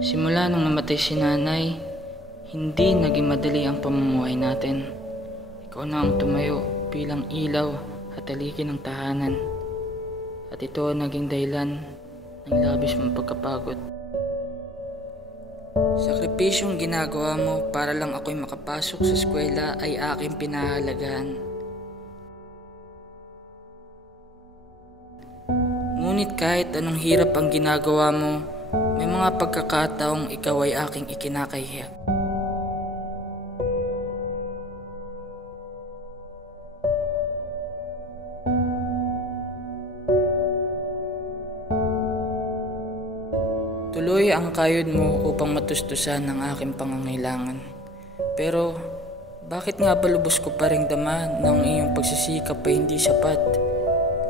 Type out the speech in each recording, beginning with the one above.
Simula nung namatay si nanay, hindi naging madali ang pamumuhay natin. Ikaw na ang tumayo bilang ilaw at haligi ng tahanan. At ito ang naging dahilan ng labis mong pagkapagod. Sakripisyong ginagawa mo para lang ako'y makapasok sa eskwela ay aking pinahalagahan. Ngunit kahit anong hirap ang ginagawa mo, may mga pagkakataong ikaw ay aking ikinakahiya. Tuloy ang kayod mo upang matustusan ang aking pangangailangan. Pero bakit nga ba lubos ko pa ring dama ng iyong pagsisikap ay hindi sapat?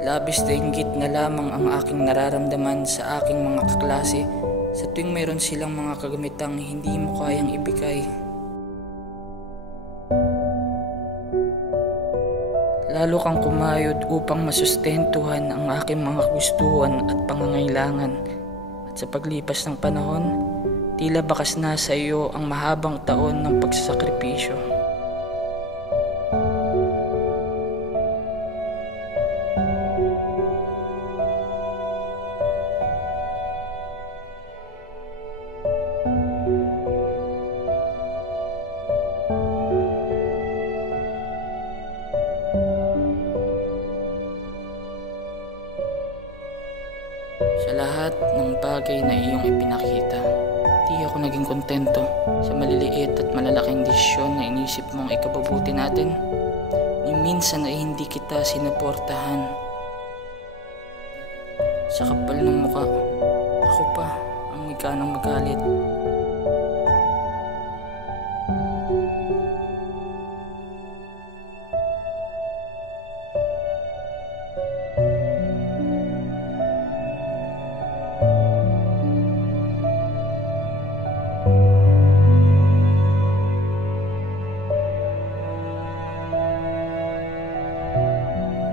Labis na inggit na lamang ang aking nararamdaman sa aking mga kaklase sa tuwing mayroon silang mga kagamitang hindi mo kayang ibigay. Lalo kang kumayod upang masustentuhan ang aking mga gustuhan at pangangailangan. At sa paglipas ng panahon, tila bakas na sa iyo ang mahabang taon ng pagsasakripisyo. Sa lahat ng bagay na iyong ipinakita, di ako naging kontento sa maliliit at malalaking desisyon na inisip mong ikabubuti natin. Ni minsan ay hindi kita sinaportahan. Sa kapal ng muka, ako pa ang may kanang magalit.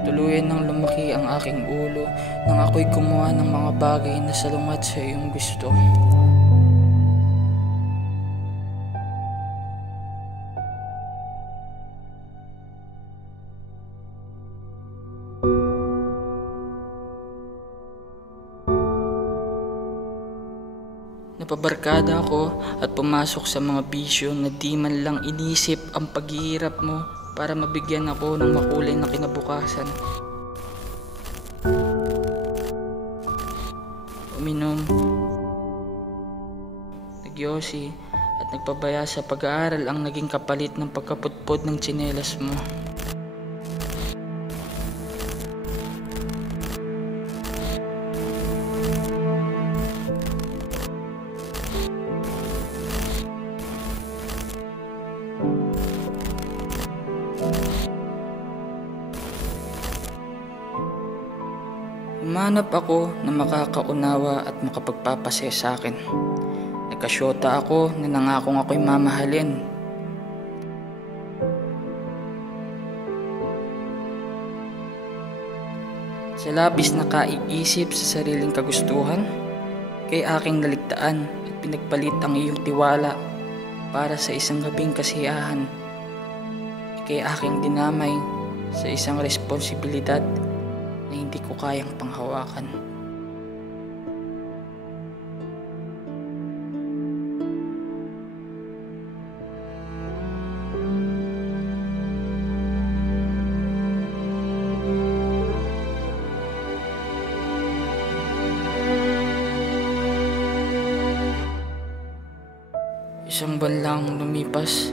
Tuluyan nang lumaki ang aking ulo nang ako'y gumawa ng mga bagay na salungat sa iyong gusto. Napabarkada ako at pumasok sa mga bisyo na di man lang inisip ang paghihirap mo para mabigyan ako ng makulay na kinabukasan. Uminom, nagyosi at nagpabaya sa pag-aaral ang naging kapalit ng pagkaputpod ng tsinelas mo. Humanap ako na makakaunawa at makapagpapasaya sa akin. Nagkasyota ako na nangakong ako'y mamahalin. Sa labis na kaiisip sa sariling kagustuhan, kay aking naligtaan at pinagpalit ang iyong tiwala para sa isang gabing kasiyahan. Kay aking dinamay sa isang responsibilidad na hindi ko kayang panghawakan. Isang buwan lang lumipas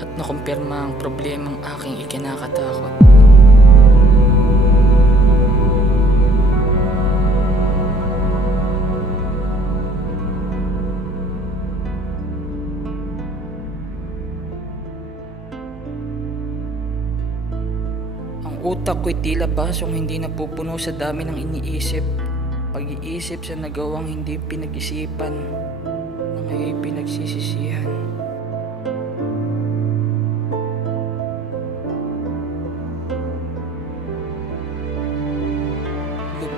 at nakumpirma ang problemang aking ikinakatakot. Utak ko'y tila basong hindi napupuno sa dami ng iniisip. Pag-iisip sa nagawang hindi pinag-isipan, na ngayon pinagsisisihan.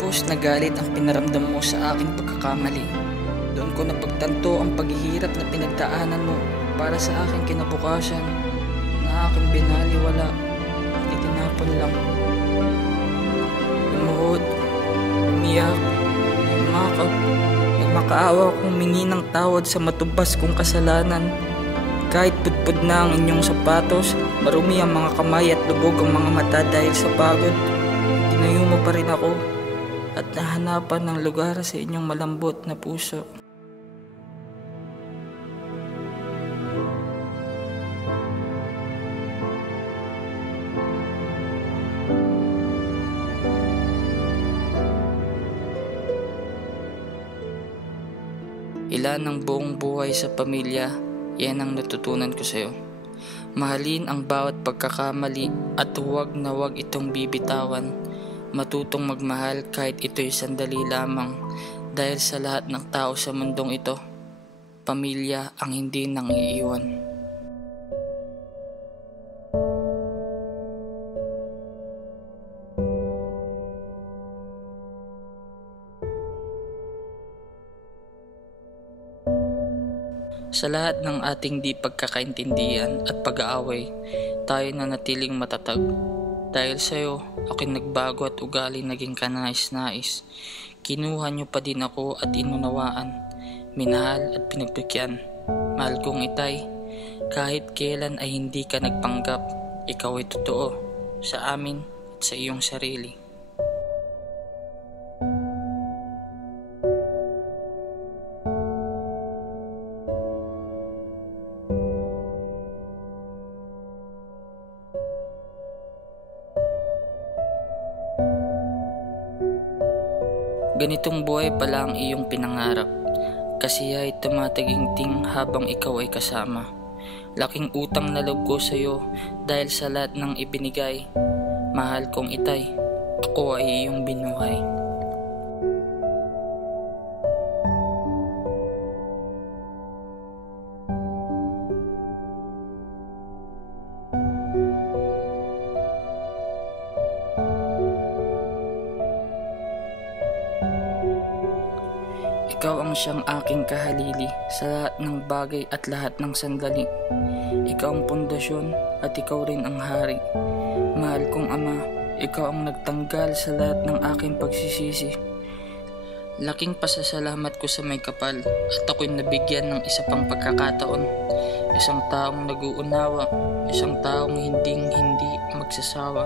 Lubos na galit ang pinaramdam mo sa aking pagkakamali. Doon ko napagtanto ang paghihirap na pinagdaanan mo para sa aking kinabukasan na aking binaliwala at itinapon lang. Lumuhod, umiyak, umakap, nagmakaawa kong humingi ng tawad sa matubas kong kasalanan. Kahit pudpud na ang inyong sapatos, marumi ang mga kamay at lubog ang mga mata dahil sa pagod, tinayo mo pa rin ako at nahanapan ng lugar sa inyong malambot na puso. Ilan ang buong buhay sa pamilya, yan ang natutunan ko sa'yo. Mahalin ang bawat pagkakamali at huwag na huwag itong bibitawan. Matutong magmahal kahit ito'y sandali lamang, dahil sa lahat ng tao sa mundong ito, pamilya ang hindi nang iiwan. Sa lahat ng ating di pagkakaintindihan at pag-aaway, tayo na natiling matatag. Dahil sa'yo, ako'y nagbago at ugali naging kanais-nais. Kinuha niyo pa din ako at inunawaan, minahal at pinagbigyan. Mahal kong Itay, kahit kailan ay hindi ka nagpanggap, ikaw ay totoo sa amin at sa iyong sarili. Ganitong buhay pala ang iyong pinangarap, kasi ay tumataginting habang ikaw ay kasama. Laking utang na loob ko sa iyo dahil sa lahat ng ibinigay. Mahal kong Itay, ako ay iyong binuhay. Ikaw ang siyang aking kahalili sa lahat ng bagay at lahat ng sandali. Ikaw ang pundasyon at ikaw rin ang hari. Mahal kong Ama, ikaw ang nagtanggal sa lahat ng aking pagsisisi. Laking pasasalamat ko sa may kapal at ako'y nabigyan ng isa pang pagkakataon. Isang taong nag-uunawa, isang taong hindi magsasawa.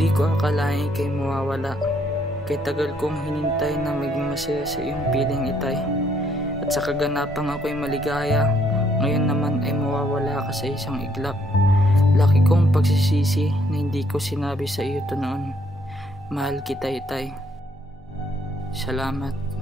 Di ko akalain kay mawawala. Kay tagal kong hinintay na maging masaya sa iyong piling Itay. At sa kaganapang ako'y maligaya, ngayon naman ay mawawala ka sa isang iglap. Laki kong pagsisisi na hindi ko sinabi sa iyo to noon. Mahal kita Itay. Salamat.